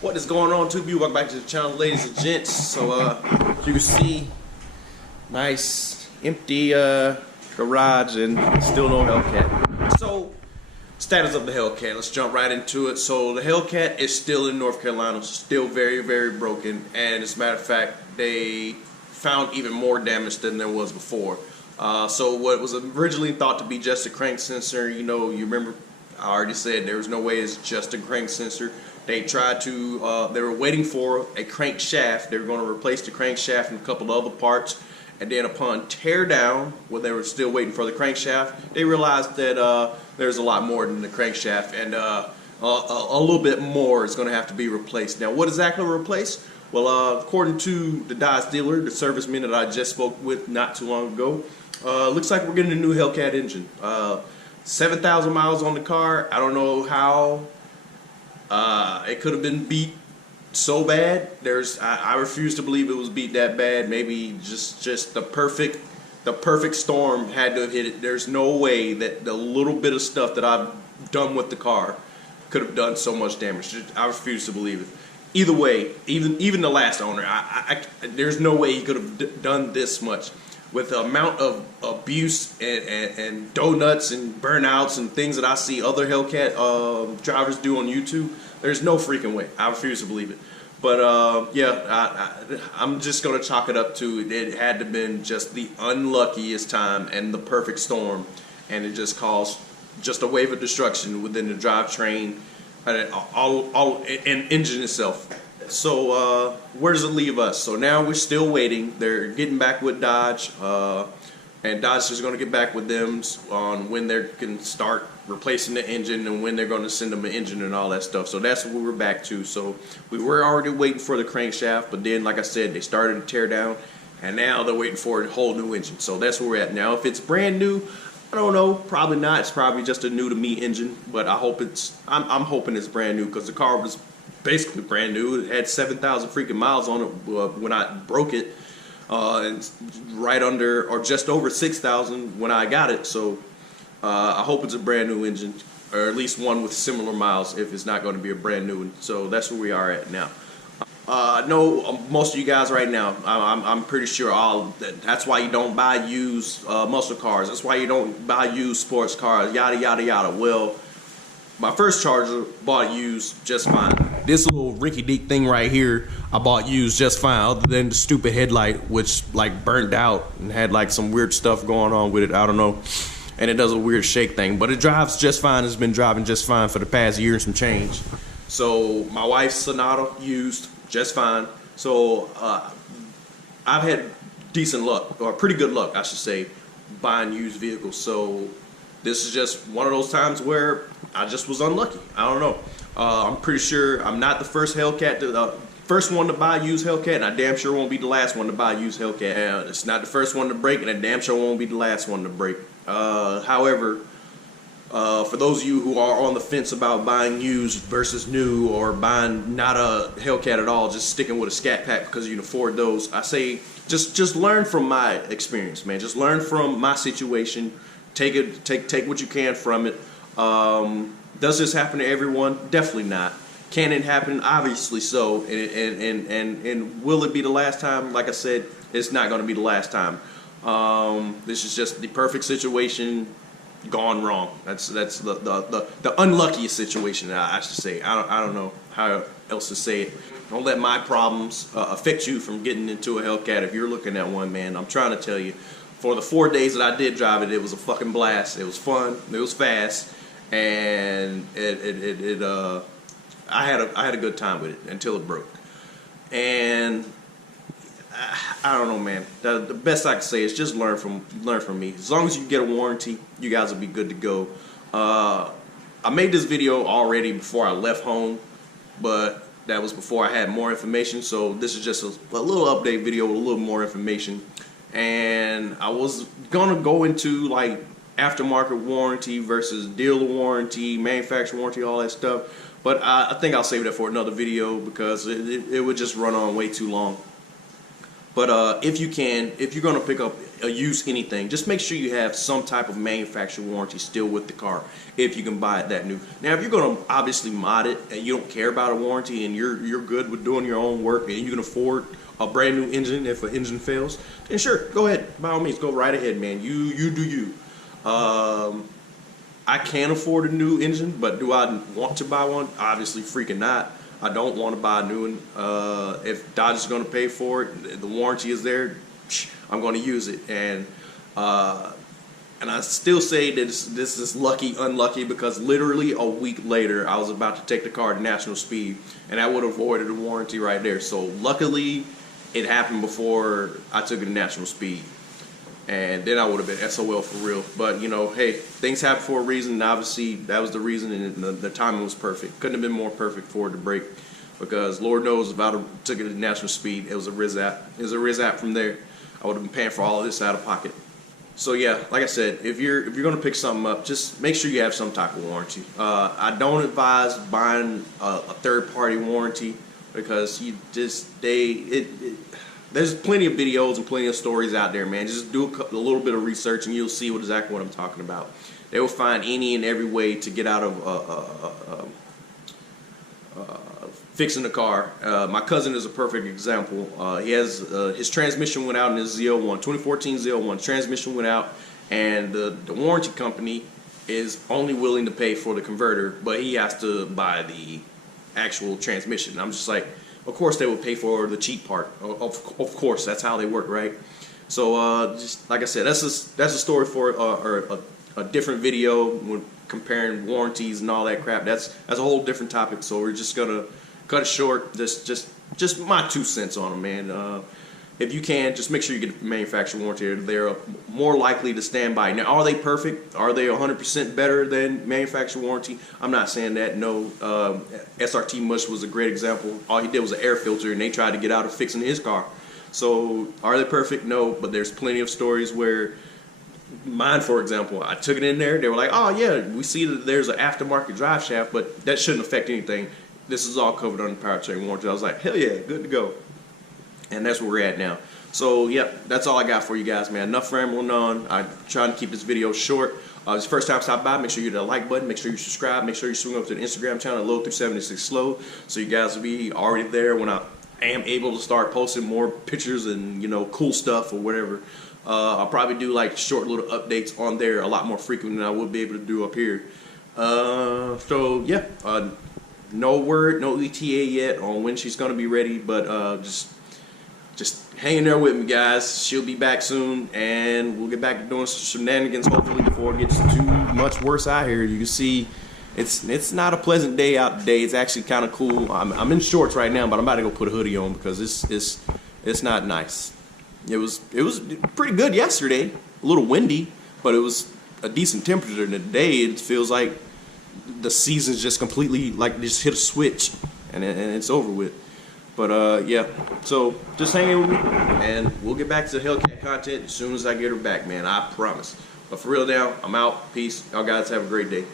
What is going on, 2B? Welcome back to the channel, ladies and gents. So, as you can see, nice empty garage and still no hellcat. So, status of the hellcat. Let's jump right into it. So, the hellcat is still in North Carolina, still very, very broken. And as a matter of fact, they found even more damage than there was before. So, what was originally thought to be just a crank sensor, you remember I already said there was no way it's just a crank sensor. They tried to, they were waiting for a crankshaft. They were going to replace the crankshaft and a couple of other parts. And then upon teardown, when they were still waiting for the crankshaft, they realized that there's a lot more than the crankshaft. And a little bit more is going to have to be replaced. Now, what exactly replaced? Well, according to the Dodge dealer, the serviceman that I just spoke with not too long ago, looks like we're getting a new Hellcat engine. 7,000 miles on the car. I don't know how it could have been beat so bad. I refuse to believe it was beat that bad. Maybe just the perfect storm had to have hit it. There's no way that the little bit of stuff that I've done with the car could have done so much damage. I refuse to believe it. Either way, even the last owner, there's no way he could have done this much. With the amount of abuse and donuts and burnouts and things that I see other Hellcat drivers do on YouTube, there's no freaking way. I refuse to believe it. But yeah, I'm just gonna chalk it up to it had to have been just the unluckiest time and the perfect storm, and it just caused just a wave of destruction within the drivetrain and engine itself. So where does it leave us? So now we're still waiting. They're getting back with Dodge, and Dodge is going to get back with them on when they can start replacing the engine and when they're going to send them an engine and all that stuff. So that's what we're back to. So we were already waiting for the crankshaft, but then, like I said, they started to tear down, and now they're waiting for a whole new engine. So that's where we're at now. If it's brand new, I don't know. Probably not. It's probably just a new to me engine, but I hope I'm hoping it's brand new because the car was basically brand new. It had 7,000 freaking miles on it when I broke it, and right under or just over 6,000 when I got it. So I hope it's a brand new engine, or at least one with similar miles if it's not going to be a brand new one. So that's where we are at now. I know most of you guys right now, I'm pretty sure that's why you don't buy used muscle cars. That's why you don't buy used sports cars, yada yada yada. Well, my first Charger bought used just fine. This little rinky-dink thing right here, I bought used just fine, other than the stupid headlight, which like burnt out and had like some weird stuff going on with it. I don't know. And it does a weird shake thing, but it drives just fine. It's been driving just fine for the past year and some change. So my wife's Sonata used just fine. So I've had decent luck, or pretty good luck, I should say, buying used vehicles. So this is just one of those times where I just was unlucky. I don't know. I'm pretty sure I'm not the first Hellcat, first one to buy used Hellcat, and I damn sure won't be the last one to buy used Hellcat. And it's not the first one to break, and I damn sure won't be the last one to break. However, for those of you who are on the fence about buying used versus new, or buying not a Hellcat at all, just sticking with a Scat Pack because you can afford those, I say just learn from my experience, man. Just learn from my situation. Take what you can from it. Does this happen to everyone? Definitely not. Can it happen? Obviously so. And will it be the last time? Like I said, it's not going to be the last time. This is just the perfect situation gone wrong. That's the unluckiest situation, I should say. I don't know how else to say it. Don't let my problems affect you from getting into a Hellcat. If you're looking at one, man, I'm trying to tell you. For the 4 days that I did drive it, it was a fucking blast. It was fun. It was fast, and I had a good time with it until it broke. And I don't know, man. The best I can say is just learn from me. As long as you get a warranty, you guys will be good to go. I made this video already before I left home, but that was before I had more information. So this is just a little update video with a little more information. And I was gonna go into like aftermarket warranty versus dealer warranty, manufacturer warranty, all that stuff, but I think I'll save that for another video because it would just run on way too long. But if you can, if you're going to pick up a used anything, just make sure you have some type of manufacturer warranty still with the car if you can buy it that new. Now, if you're going to obviously mod it and you don't care about a warranty and you're good with doing your own work and you can afford a brand new engine if an engine fails, then sure, go ahead. By all means, go right ahead, man. You do you. I can afford a new engine, but do I want to buy one? Obviously, freaking not. I don't want to buy a new one. If Dodge is going to pay for it, the warranty is there, I'm going to use it. And I still say that this is lucky, unlucky, because literally a week later, I was about to take the car to national speed, and I would have avoided a warranty right there. So luckily, it happened before I took it to national speed. And then I would have been SOL for real. But, you know, hey, things happen for a reason. And obviously, that was the reason, and the timing was perfect. Couldn't have been more perfect for it to break. Because Lord knows if I took it to national speed, it was a Riz app. It was a Riz app from there. I would have been paying for all of this out of pocket. So yeah, like I said, if you're gonna pick something up, just make sure you have some type of warranty. I don't advise buying a third-party warranty because you just there's plenty of videos and plenty of stories out there, man. Just do a little bit of research and you'll see exactly what I'm talking about. They will find any and every way to get out of fixing the car. My cousin is a perfect example. He has his transmission went out in his Z01, 2014 Z01. Transmission went out, and the warranty company is only willing to pay for the converter, but he has to buy the actual transmission. I'm just like, of course they would pay for the cheap part. Of course, that's how they work, right? So just like I said, that's a story for a different video when comparing warranties and all that crap. That's a whole different topic. So we're just gonna cut it short. Just my 2 cents on them, man. If you can, just make sure you get the manufacturer warranty. They're more likely to stand by. Now, are they perfect? Are they 100% better than manufacturer warranty? I'm not saying that. No. SRT Mush was a great example. All he did was an air filter, and they tried to get out of fixing his car. So, are they perfect? No. But there's plenty of stories where mine, for example, I took it in there. They were like, "Oh yeah, we see that there's an aftermarket drive shaft, but that shouldn't affect anything. This is all covered under powertrain warranty." I was like, "Hell yeah, good to go." And that's where we're at now. So, yep, that's all I got for you guys, man. Enough rambling on. I'm trying to keep this video short. If it's the first time stop by, make sure you hit the like button. Make sure you subscribe. Make sure you swing up to the Instagram channel, Low through 76 Slow, so you guys will be already there when I am able to start posting more pictures and, you know, cool stuff or whatever. I'll probably do like short little updates on there a lot more frequent than I would be able to do up here. So, yeah, no word, no ETA yet on when she's going to be ready, but just hang in there with me, guys. She'll be back soon, and we'll get back to doing some shenanigans, hopefully, before it gets too much worse out here. You can see it's not a pleasant day out today. It's actually kind of cool. I'm in shorts right now, but I'm about to go put a hoodie on because it's not nice. It was pretty good yesterday. A little windy, but it was a decent temperature. And today it feels like the season's just completely like just hit a switch, and it's over with. But yeah, so just hang in with me, and we'll get back to the Hellcat content as soon as I get her back, man. I promise. But for real now, I'm out. Peace. Y'all guys have a great day.